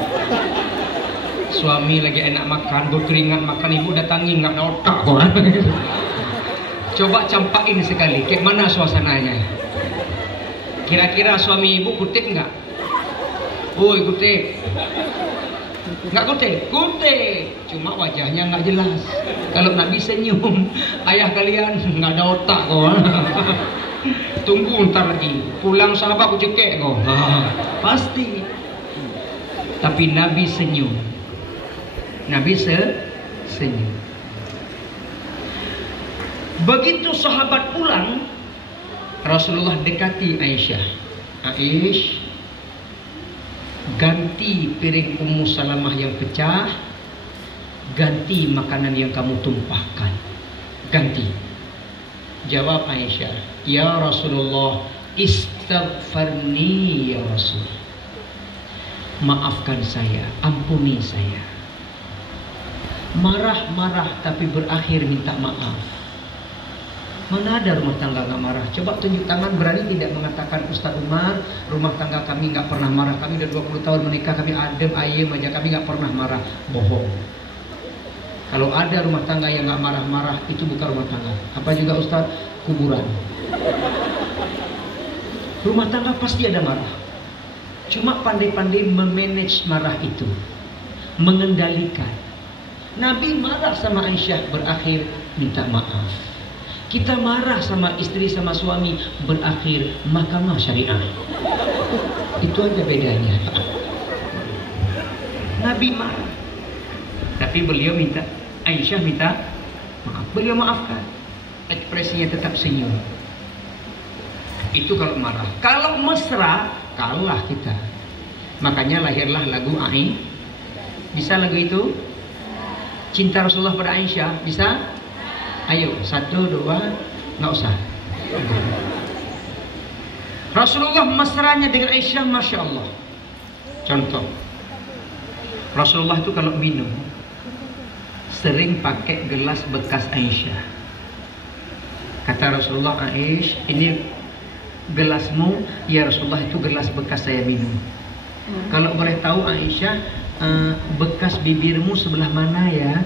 Suami lagi enak makan, berkeringat makan, ibu datangi nggak ada otak kok. Coba campakin sekali, kayak mana suasananya? Kira-kira suami ibu kutip nggak? Woi kutip, nggak kutip? Kutip, cuma wajahnya nggak jelas. Kalau Nabi senyum, ayah kalian nggak ada otak kok. Tunggu ntar lagi, pulang sahabat aku cekek kok. Pasti. Tapi Nabi senyum. Nabi senyum. Begitu sahabat pulang, Rasulullah dekati Aisyah. Aish, ganti piring Ummu Salamah yang pecah, ganti makanan yang kamu tumpahkan. Ganti. Jawab Aisyah, ya Rasulullah, istaghfarni ya Rasul. Maafkan saya, ampuni saya. Marah-marah tapi berakhir minta maaf. Mana ada rumah tangga nggak marah? Coba tunjuk tangan berani tidak mengatakan, Ustaz Umar, rumah tangga kami nggak pernah marah. Kami udah 20 tahun menikah, kami adem ayem aja, kami nggak pernah marah. Bohong. Kalau ada rumah tangga yang nggak marah-marah, itu bukan rumah tangga. Apa juga Ustaz? Kuburan. Rumah tangga pasti ada marah. Cuma pandai-pandai memanage marah itu, mengendalikan. Nabi marah sama Aisyah, berakhir minta maaf. Kita marah sama istri sama suami, berakhir mahkamah syariah. Itu aja bedanya. Nabi marah, tapi beliau minta, Aisyah minta maaf. Beliau maafkan. Ekspresinya tetap senyum. Itu kalau marah. Kalau mesra, kalah kita. Makanya lahirlah lagu Aisyah. Bisa lagu itu? Cinta Rasulullah pada Aisyah. Bisa? Ayo, 1, 2, nggak usah. Rasulullah mesranya dengan Aisyah, Masya Allah. Contoh, Rasulullah itu kalau minum sering pakai gelas bekas Aisyah. Kata Rasulullah, Aisyah, ini gelasmu, ya Rasulullah, itu gelas bekas saya minum. Kalau boleh tahu Aisyah, bekas bibirmu sebelah mana ya?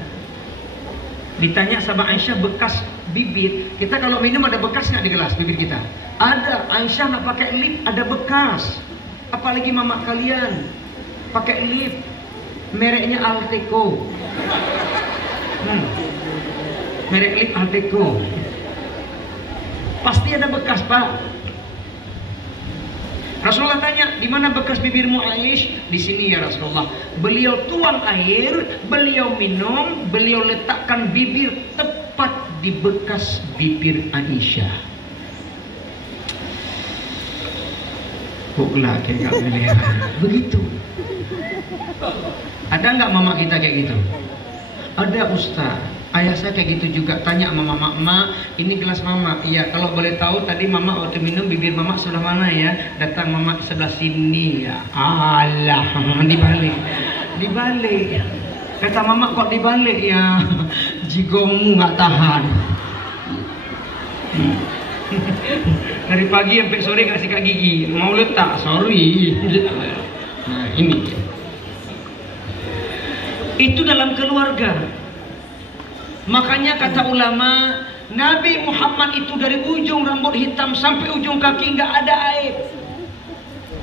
Ditanya sama Aisyah bekas bibir. Kita kalau minum ada bekas nggak di gelas bibir kita? Ada. Aisyah nggak pakai lip, ada bekas. Apalagi mama kalian pakai lip, mereknya Alteco. Merek lip Alteco. Pasti ada bekas, Pak. Rasulullah tanya, di mana bekas bibirmu Aisyah? Di sini ya Rasulullah. Beliau tuang air, beliau minum, beliau letakkan bibir tepat di bekas bibir Aisyah. Puklah kayak melihara. Begitu. Ada nggak mama kita kayak gitu? Ada Ustaz. Ayah saya kayak gitu juga. Tanya sama mama, "Ma, ini gelas mama." Iya, kalau boleh tahu tadi mama waktu minum bibir mama sebelah mana ya? Datang mama sebelah sini ya. Alah, dibalik. Dibalik. Kata mama, kok dibalik ya? Jigongmu nggak tahan. Dari pagi sampai sore nggak sikat gigi. Mau letak, sorry. Nah, ini. Itu dalam keluarga. Makanya kata ulama, Nabi Muhammad itu dari ujung rambut hitam sampai ujung kaki nggak ada aib.